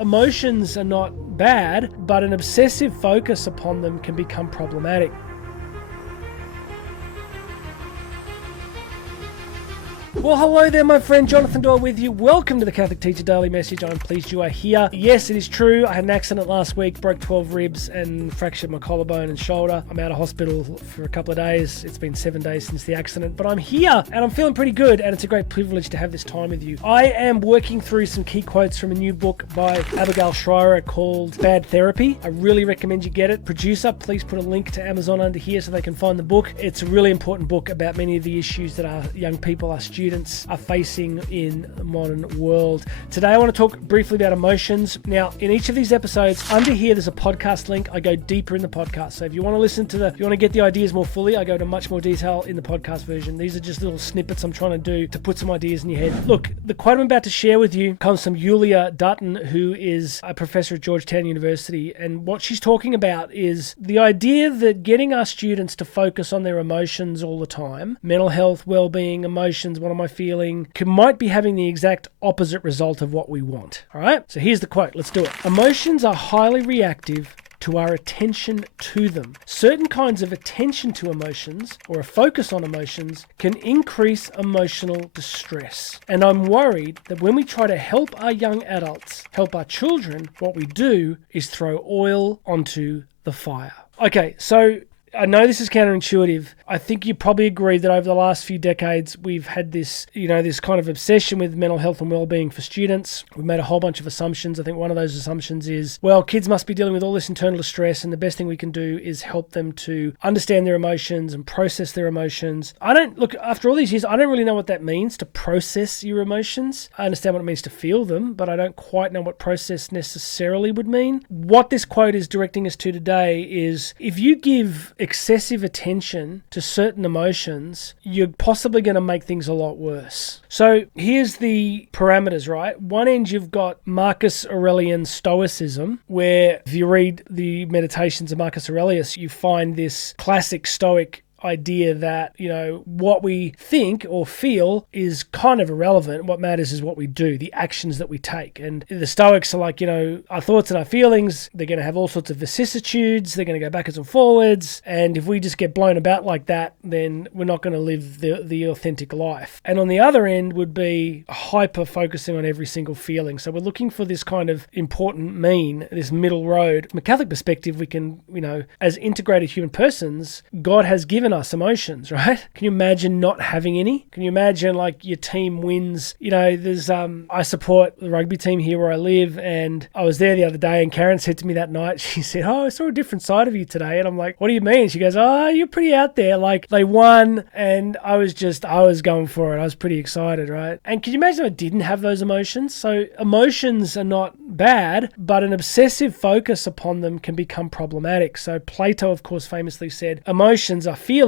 emotions are not bad, but an obsessive focus upon them can become problematic. Well, hello there, my friend. Jonathan Doyle with you. Welcome to the Catholic Teacher Daily Message. I'm pleased you are here. Yes, it is true. I had an accident last week, broke 12 ribs and fractured my collarbone and shoulder. I'm out of hospital for a couple of days. It's been 7 days since the accident, but I'm here and I'm feeling pretty good, and it's a great privilege to have this time with you. I am working through some key quotes from a new book by Abigail Shrier called Bad Therapy. I really recommend you get it. Producer, please put a link to Amazon under here so they can find the book. It's a really important book about many of the issues that our young people, our students, are facing in the modern world. Today I want to talk briefly about emotions. Now, in each of these episodes, under here there's a podcast link. I go deeper in the podcast. So if you want to if you want to get the ideas more fully, I go to much more detail in the podcast version. These are just little snippets I'm trying to do to put some ideas in your head. Look, the quote I'm about to share with you comes from Julia Dutton, who is a professor at Georgetown University. And what she's talking about is the idea that getting our students to focus on their emotions all the time, mental health, well-being, emotions, what am I feeling, might be having the exact opposite result of what we want. All right, so here's the quote. Let's do it. Emotions are highly reactive to our attention to them. Certain kinds of attention to emotions or a focus on emotions can increase emotional distress. And I'm worried that when we try to help our young adults, help our children, what we do is throw oil onto the fire. Okay, so I know this is counterintuitive. I think you probably agree that over the last few decades, we've had this kind of obsession with mental health and well-being for students. We've made a whole bunch of assumptions. I think one of those assumptions is, well, kids must be dealing with all this internal distress, and the best thing we can do is help them to understand their emotions and process their emotions. After all these years, I don't really know what that means, to process your emotions. I understand what it means to feel them, but I don't quite know what process necessarily would mean. What this quote is directing us to today is, if you give excessive attention to certain emotions, you're possibly going to make things a lot worse. So here's the parameters, right? One end, you've got Marcus Aurelian Stoicism, where if you read the Meditations of Marcus Aurelius, you find this classic Stoic idea that, what we think or feel is kind of irrelevant. What matters is what we do, the actions that we take. And the Stoics are like, our thoughts and our feelings, they're going to have all sorts of vicissitudes. They're going to go backwards and forwards. And if we just get blown about like that, then we're not going to live the authentic life. And on the other end would be hyper focusing on every single feeling. So we're looking for this kind of important mean, this middle road. From a Catholic perspective, we can, as integrated human persons, God has given us emotions, right? Can you imagine not having any? Can you imagine like your team wins? I support the rugby team here where I live, and I was there the other day, and Karen said to me that night, she said, "Oh, I saw a different side of you today." And I'm like, "What do you mean?" She goes, "Oh, you're pretty out there. Like, they won, and I was going for it. I was pretty excited, right?" And can you imagine if I didn't have those emotions? So emotions are not bad, but an obsessive focus upon them can become problematic. So Plato, of course, famously said, emotions are feelings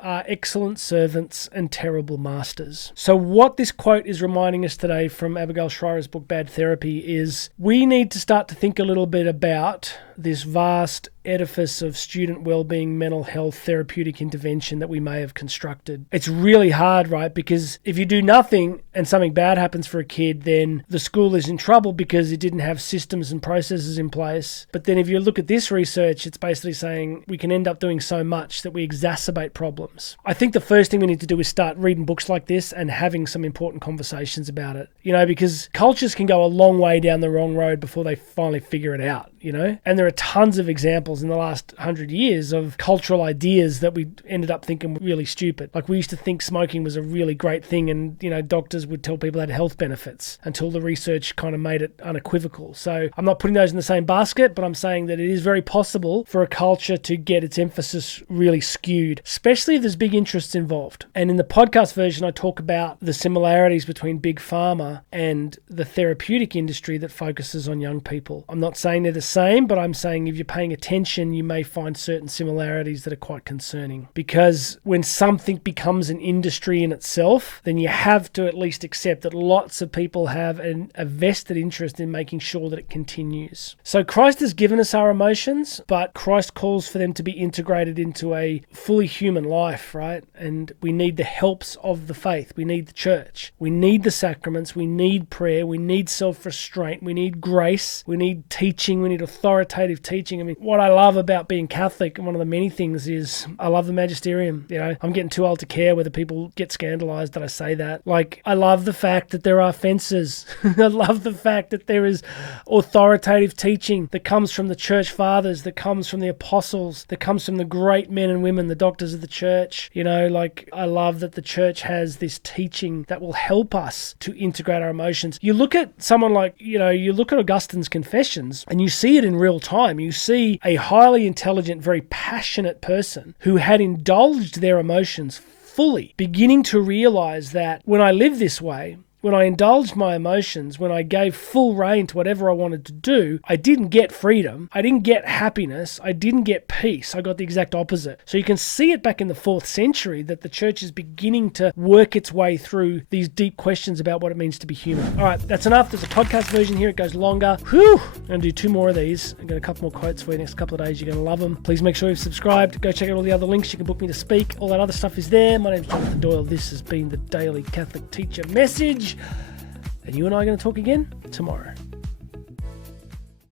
are excellent servants and terrible masters. So what this quote is reminding us today from Abigail Shrier's book, Bad Therapy, is we need to start to think a little bit about this vast edifice of student well-being, mental health, therapeutic intervention that we may have constructed. It's really hard, right? Because if you do nothing and something bad happens for a kid, then the school is in trouble because it didn't have systems and processes in place. But then if you look at this research, it's basically saying we can end up doing so much that we exacerbate problems. I think the first thing we need to do is start reading books like this and having some important conversations about it, because cultures can go a long way down the wrong road before they finally figure it out. And there are tons of examples in the last 100 years of cultural ideas that we ended up thinking were really stupid. Like, we used to think smoking was a really great thing, and, doctors would tell people it had health benefits until the research kind of made it unequivocal. So I'm not putting those in the same basket, but I'm saying that it is very possible for a culture to get its emphasis really skewed, especially if there's big interests involved. And in the podcast version, I talk about the similarities between big pharma and the therapeutic industry that focuses on young people. I'm not saying they're the same, but I'm saying if you're paying attention, you may find certain similarities that are quite concerning. Because when something becomes an industry in itself, then you have to at least accept that lots of people have a vested interest in making sure that it continues. So Christ has given us our emotions, but Christ calls for them to be integrated into a fully human life, right? And we need the helps of the faith. We need the church. We need the sacraments. We need prayer. We need self-restraint. We need grace. We need teaching. We need authoritative teaching. I mean, what I love about being Catholic, and one of the many things, is I love the magisterium. You know, I'm getting too old to care whether people get scandalized that I say that. Like, I love the fact that there are fences. I love the fact that there is authoritative teaching that comes from the church fathers, that comes from the apostles, that comes from the great men and women, the doctors of the church. You know, like, I love that the church has this teaching that will help us to integrate our emotions. You look at someone like, you look at Augustine's Confessions and you see it in real time. You see a highly intelligent, very passionate person who had indulged their emotions fully, beginning to realize that when I live this way, when I indulged my emotions, when I gave full rein to whatever I wanted to do, I didn't get freedom, I didn't get happiness, I didn't get peace, I got the exact opposite. So you can see it back in the 4th century that the church is beginning to work its way through these deep questions about what it means to be human. All right, that's enough. There's a podcast version here. It goes longer. Whew! I'm going to do 2 more of these. I've got a couple more quotes for you next couple of days. You're going to love them. Please make sure you've subscribed. Go check out all the other links. You can book me to speak. All that other stuff is there. My name's Jonathan Doyle. This has been the Daily Catholic Teacher Message. And you and I are going to talk again tomorrow.